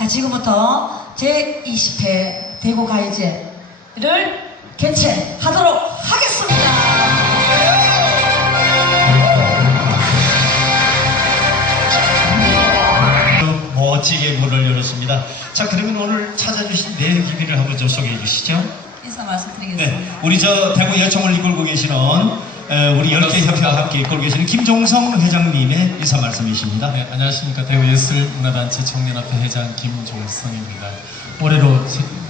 자, 지금부터 제20회 대구 가요제를 개최하도록 하겠습니다. 멋지게 문을 열었습니다. 자, 그러면 오늘 찾아주신 네 기빈을 한번 좀 소개해 주시죠. 인사 말씀드리겠습니다. 네, 우리 저 대구 여청을 이끌고 계시는 에, 우리 열개 협회와 함께 이끌고 계시는 김종성 회장님의 인사 말씀이십니다. 네, 안녕하십니까. 대구 예술 문화단체 청년협회 회장 김종성입니다. 올해로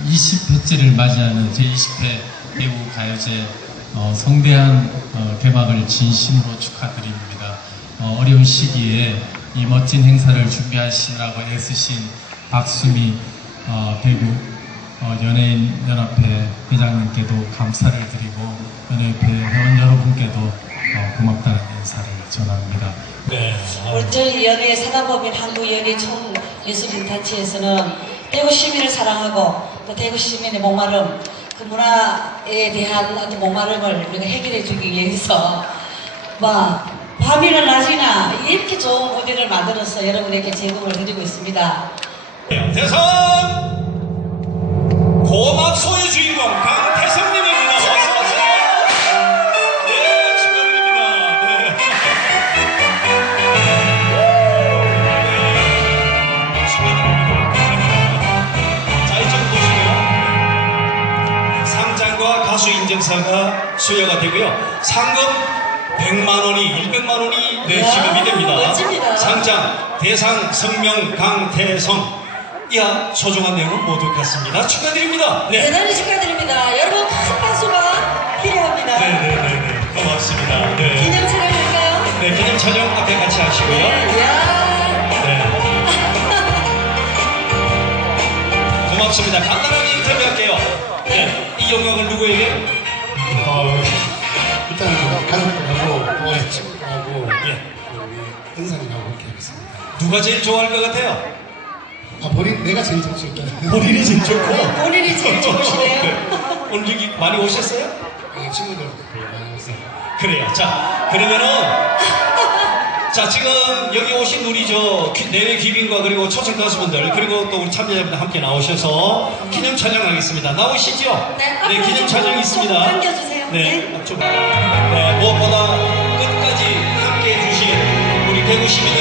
20회째를 맞이하는 제20회 대구 가요제 어, 성대한 어, 개막을 진심으로 축하드립니다. 어, 려운 시기에 이 멋진 행사를 준비하시느라고 애쓰신 박수미 어, 대구 어, 연예인 연합회 회장님께도 감사를 드리고 연예협회 회원 여러분께도 어, 고맙다는 인사를 전합니다. 네. 우리 저희 연예 사단법인 한국연예총예술인단체에서는 대구 시민을 사랑하고 또 대구 시민의 목마름 그 문화에 대한 어떤 목마름을 우리가 해결해 주기 위해서 막 밤이나 낮이나 이렇게 좋은 무대를 만들어서 여러분에게 제공을 해드리고 있습니다. 대선 고막 소유 주인공 강태성님입니다. 어서 오세요. 네, 축하드립니다. 네. 네, 축하드립니다. 자, 이쪽 보시고요. 상장과 가수 인증사가 수여가 되고요. 상금 100만 원이 100만 원이 네, 지급이 됩니다. 멋집니다. 상장 대상 성명 강태성 이하 소중한 내용은 모두 같습니다. 축하드립니다. 네. 대단히 축하드립니다. 여러분 큰 박수가 필요합니다. 네네네네. 고맙습니다. 네. 기념 촬영할까요? 네, 기념 촬영 앞에 같이 하시고요. 이야. 네. 고맙습니다. 간단하게 인터뷰할게요. 네. 이 영광을 누구에게? 어, 일단 가족들하고 또 친구하고 예. 우리 은상이하고 함께 하겠습니다. 누가 제일 좋아할 것 같아요? 아 본인 내가 제일 좋지 일단. 본인이 제일 좋고. 네, 본인이 제일 좋으시네요. 네. 오늘 여기 많이 오셨어요? 아니 친구들 많이 있어요. 그래요. 자, 그러면은 자 지금 여기 오신 우리 저 귀- 내외 귀빈과 그리고 초청 가수분들 그리고 또 우리 참여자분들 함께 나오셔서 기념 촬영하겠습니다. 나오시죠? 네, 앞으로 기념 좀- 촬영 좀 있습니다. 당겨주세요. 네, 네. 좀, 네, 무엇보다 끝까지 함께 해주신 우리 대구 시민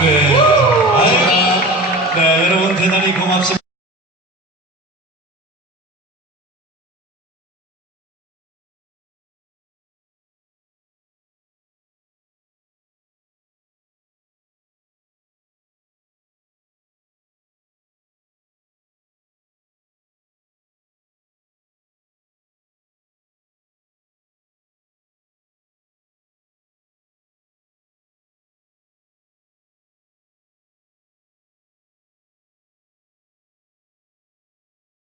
네. 아유, 네, 여러분 대단히 고맙습니다.